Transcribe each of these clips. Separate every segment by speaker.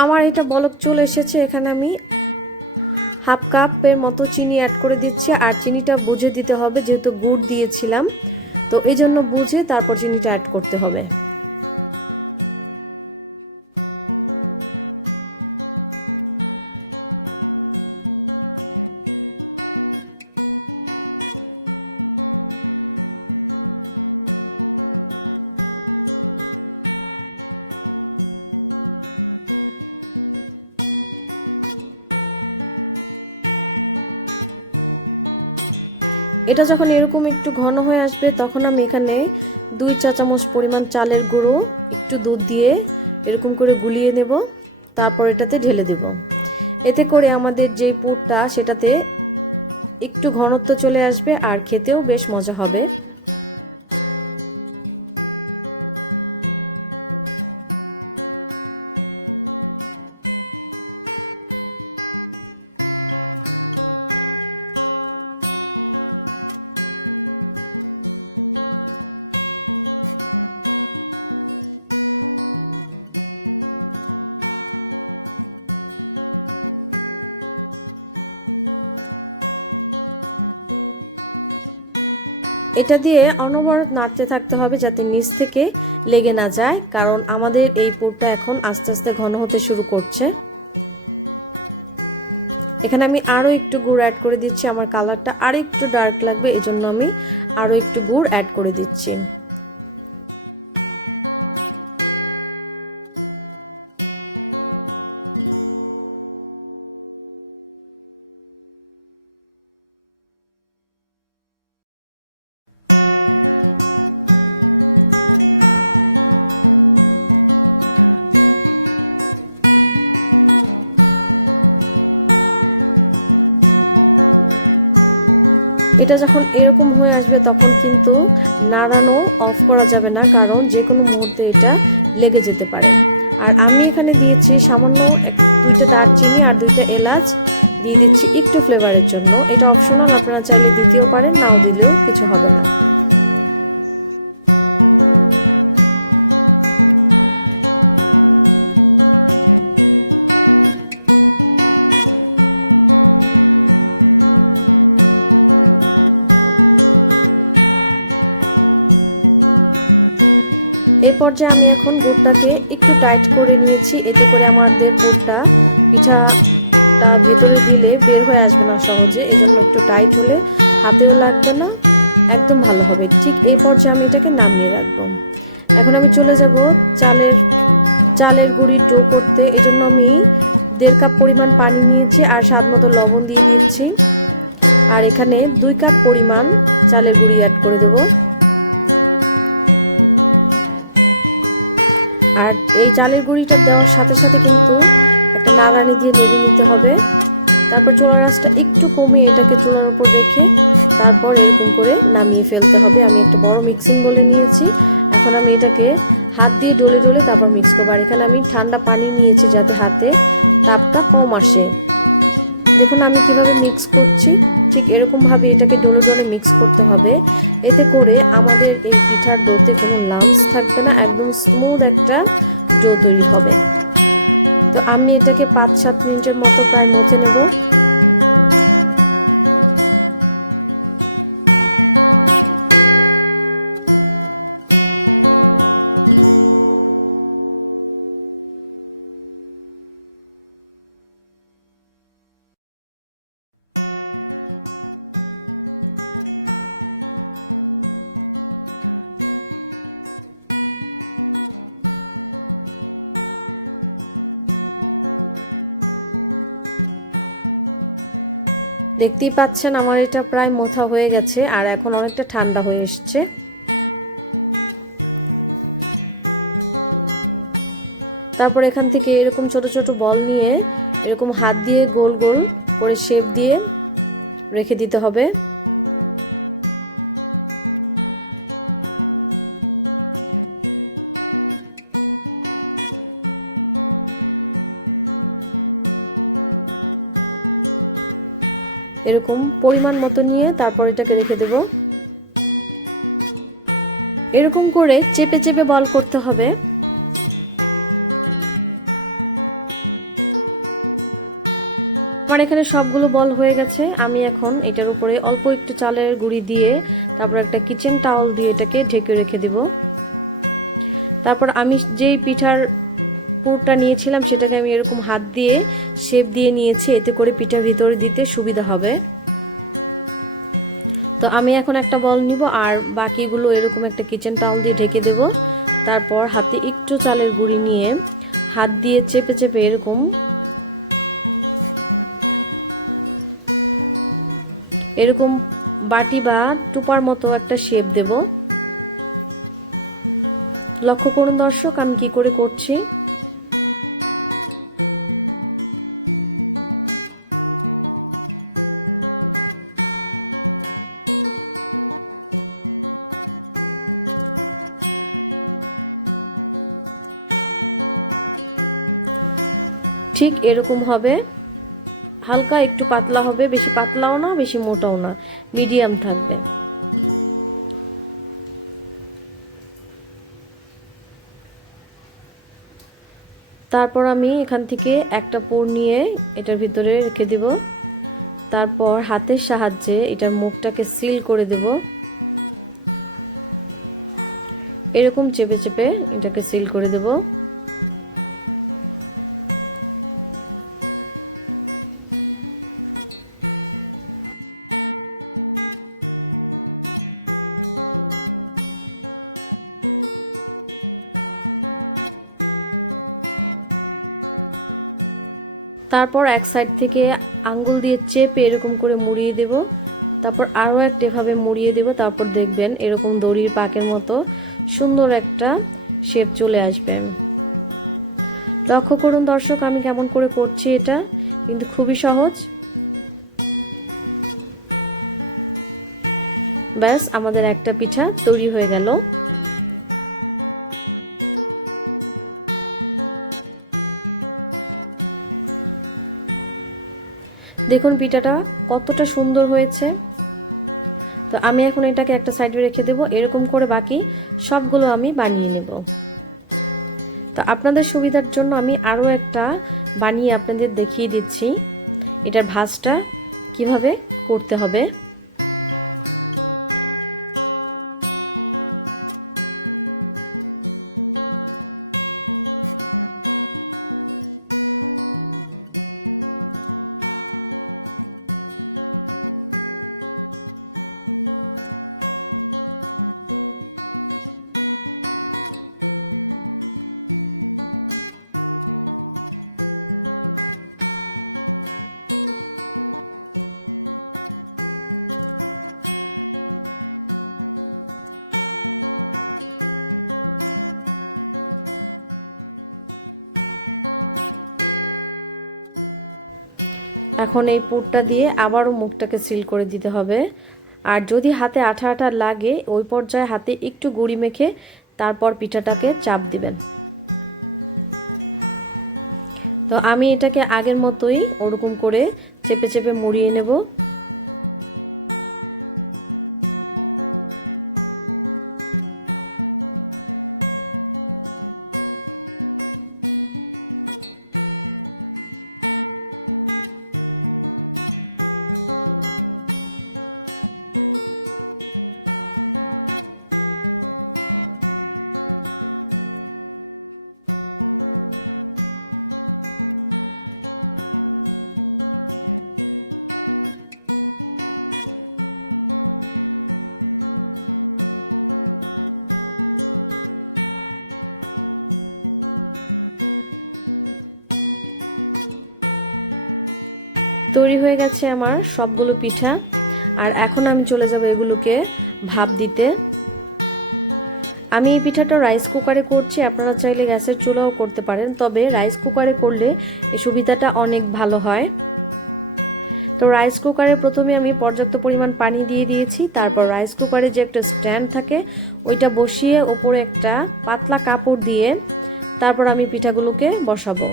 Speaker 1: আমার এটা বলক চলে এসেছে, এখানে আমি হাফ কাপের মতো চিনি অ্যাড করে দিচ্ছি, আর চিনিটা বুঝে দিতে হবে যেহেতু গুড় দিয়েছিলাম। তো এই জন্য বুঝে তারপর চিনিটা অ্যাড করতে হবে। যখন এরকম একটু ঘন হয়ে আসবে, তখন আমি এখানে দুই চা চামচ পরিমাণ চালের গুঁড়ো, একটু দুধ দিয়ে এরকম করে গুলিয়ে নেব, তারপর এটাতে ঢেলে দেব। এতে করে আমাদের যে পুরটা, সেটাতে একটু ঘনত্ব চলে আসবে আর খেতেও বেশ মজা হবে। এটা দিয়ে অনবরত নাড়তে থাকতে হবে যাতে নিচ থেকে লেগে না যায়, কারণ আমাদের এই পুরটা এখন আস্তে আস্তে ঘন হতে শুরু করছে। এখানে আমি আরও একটু গুড় অ্যাড করে দিচ্ছি, আমার কালারটা আরেকটু ডার্ক লাগবে, এজন্য আমি আরও একটু গুড় অ্যাড করে দিচ্ছি। যাবে না, কারণ যে কোনো মুহূর্তে এটা লেগে যেতে পারে। আর আমি এখানে দিয়েছি সামান্য দুটো দারচিনি আর দুটো এলাচ। দিয়ে দিচ্ছি একটু ফ্লেভারের জন্য। এটা অপশনাল আপনারা চাইলে পর্যায়ে আমি এখন গুড়টাকে একটু টাইট করে নিয়েছি, এতে করে আমাদের গুড়টা পিঠা ভেতরে দিলে বের হয়ে আসবে না সহজে, এই জন্য একটু টাইট হলে হাতেও লাগবে না, একদম ভালো হবে। ঠিক এই পর্যায়ে আমি এটাকে নামিয়ে রাখব। এখন আমি চলে যাব চালের চালের গুঁড়ি ডো করতে, এই জন্য আমি দেড় কাপ পরিমাণ পানি নিয়েছি আর স্বাদ মতো লবণ দিয়ে দিয়েছি। আর এখানে দুই কাপ পরিমাণ চালের গুঁড়ি অ্যাড করে দেবো। দেখতেই পাচ্ছেন আমার এটা প্রায় মোথা হয়ে গেছে আর এখন অনেকটা ঠান্ডা হয়ে এসছে। তারপর এখান থেকে এরকম ছোট ছোট বল নিয়ে এরকম হাত দিয়ে গোল গোল করে শেপ দিয়ে রেখে দিতে হবে। পরিমাণ মতো নিয়ে তারপর এটাকে রেখে দেব। এরকম করে চেপে চেপে বল করতে হবে। আমার এখানে সবগুলো বল হয়ে গেছে। আমি এখন এটার উপরে অল্প একটু চালের গুঁড়ি দিয়ে তারপর একটা কিচেন টাওয়াল দিয়ে এটাকে ঢেকে রেখে দেব। তারপর আমি যেই পিঠার পুরটা নিয়েছিলাম, সেটাকে আমি এরকম হাত দিয়ে শেপ দিয়ে নিয়েছি। এতে করে পিঠার ভিতরে দিতে সুবিধা হবে। তো আমি এখন একটা বল নিব আর বাকিগুলো এরকম একটা কিচেন টাওয়াল দিয়ে ঢেকে দেব। তারপর হাতে একটু চালের গুঁড়ি নিয়ে হাত দিয়ে চেপে চেপে এরকম এরকম বাটি বা টুপার মতো একটা শেপ দেব। লক্ষ্য করুন দর্শক, আমি কি করে করছি? একটু পাতলা হবে, বেশি পাতলাও না, বেশি মোটাও না মিডিয়াম থাকবে। তারপর আমি এখান থেকে একটা পোর নিয়ে এটার ভিতরে রেখে দিব। তারপর হাতের সাহায্যে এটার মুখটাকে সিল করে দেব। এরকম চেপে চেপে এটাকে সিল করে দেবো। তারপর এক সাইড থেকে আঙ্গুল দিয়ে চেপে এরকম করে মুড়িয়ে দেব। তারপর আরও একটা এভাবে মুড়িয়ে দেব, তারপর দেখবেন এরকম দড়ির পাকের মতো সুন্দর একটা শেপ চলে আসবে। লক্ষ্য করুন দর্শক, আমি কেমন করে করছি এটা, কিন্তু খুবই সহজ। ব্যাস, আমাদের একটা পিঠা তৈরি হয়ে গেল। দেখুন পিঠাটা কতটা সুন্দর হয়েছে। তো আমি এখন এটাকে একটা সাইডে রেখে দেবো, এরকম করে বাকি সবগুলো আমি বানিয়ে নেব। তো আপনাদের সুবিধার জন্য আমি আরও একটা বানিয়ে আপনাদের দেখিয়ে দিচ্ছি, এটার ভাজটা কীভাবে করতে হবে। এখন দিয়ে আবারও মুখটাকে সিল করে দিতে হবে। আর যদি হাতে আঠা আঠা লাগে, ওই পর্যায়ে হাতে একটু গুঁড়ি মেখে তারপর পিঠাটাকে চাপ দিবেন। তো আমি এটাকে আগের মতোই ওরকম করে চেপে চেপে মুড়িয়ে নেব। গেছে আমার সবগুলো পিঠা। আর এখন আমি চলে যাব এগুলোকে ভাপ দিতে। আমি এই পিঠাটা রাইস কুকারে করছি, আপনারা চাইলে গ্যাসের চুলাও করতে পারেন, তবে রাইস কুকারে করলে সুবিধাটা অনেক ভালো হয়। তো রাইস কুকারে প্রথমে আমি পর্যাপ্ত পরিমাণ পানি দিয়ে দিয়েছি, তারপর রাইস কুকারে যে একটা স্ট্যান্ড থাকে, ওইটা বসিয়ে ওপরে একটা পাতলা কাপড় দিয়ে তারপর আমি পিঠাগুলোকে বসাবো।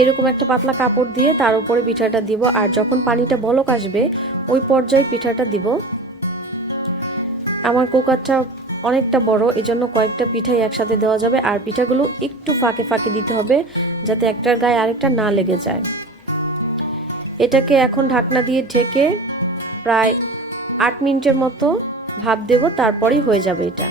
Speaker 1: এরকম একটা পাতলা কাপড় দিয়ে তার উপরে পিঠাটা দিব, আর যখন পানিটা বলক আসবে, ওই পর্যায়ে পিঠাটা দিব। আমার কুকারটা অনেকটা বড়, এজন্য কয়েকটা পিঠাই একসাথে দেওয়া যাবে, আর পিঠাগুলো একটু ফাঁকে ফাঁকে দিতে হবে, যাতে একটার গায়ে আরেকটা না লেগে যায়। এটাকে এখন ঢাকনা দিয়ে ঠেকে প্রায় আট মিনিটের মতো ভাপ দেব, তারপরেই হয়ে যাবে এটা।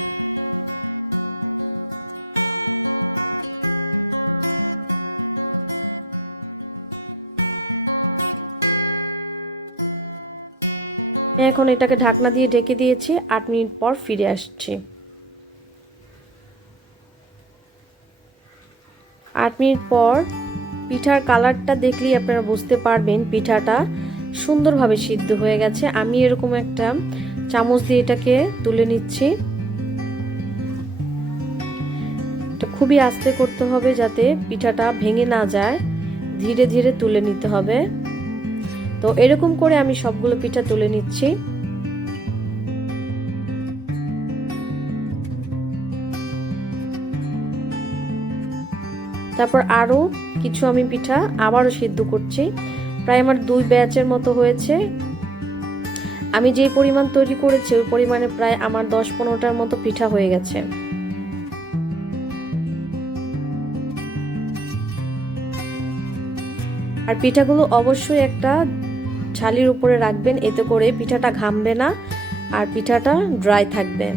Speaker 1: এখন এটাকে ঢাকনা দিয়ে ঢেকে দিয়েছি, আট মিনিট পর ফিরে আসছি। আট মিনিট পর পিঠার কালারটা দেখলেই আপনারা বুঝতে পারবেন পিঠাটা সুন্দরভাবে সিদ্ধ হয়ে গেছে। আমি এরকম একটা চামচ দিয়ে এটাকে তুলে নিচ্ছি। খুবই আস্তে করতে হবে যাতে পিঠাটা ভেঙে না যায়। ধীরে ধীরে তুলে নিতে হবে। তো এরকম করে আমি সবগুলো পিঠা তুলে নিচ্ছি। তারপর আরও কিছু আমি পিঠা আবারও সিদ্ধ করছি। প্রায় আমার দুই ব্যাচের মতো হয়েছে। আমি যে পরিমাণ তৈরি করেছি, ওই পরিমাণে প্রায় আমার দশ পনেরোটার মতো পিঠা হয়ে গেছে। আর পিঠাগুলো অবশ্যই একটা ছালির উপরে রাখবেন, এতে করে পিঠাটা ঘামবে না আর পিঠাটা ড্রাই থাকবে।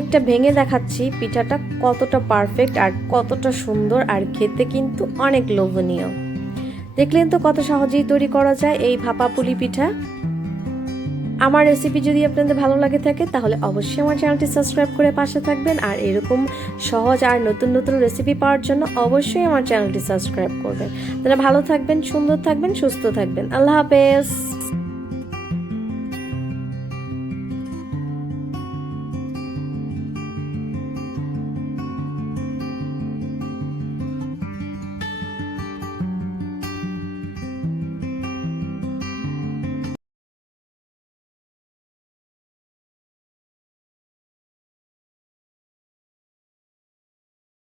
Speaker 1: একটা ভেঙে দেখাচ্ছি পিঠাটা কতটা পারফেক্ট আর কতটা সুন্দর আর খেতে কিন্তু অনেক লোভনীয়। দেখলেন তো কত সহজেই তৈরি করা যায় এই ভাপা পুলি পিঠা? আমার রেসিপি যদি আপনাদের ভালো লাগে থাকে, তাহলে অবশ্যই আমার চ্যানেলটি সাবস্ক্রাইব করে পাশে থাকবেন। আর এরকম সহজ আর নতুন নতুন রেসিপি পাওয়ার জন্য অবশ্যই আমার চ্যানেলটি সাবস্ক্রাইব করবেন। তাহলে ভালো থাকবেন, সুন্দর থাকবেন, সুস্থ থাকবেন। আল্লাহ হাফেজ।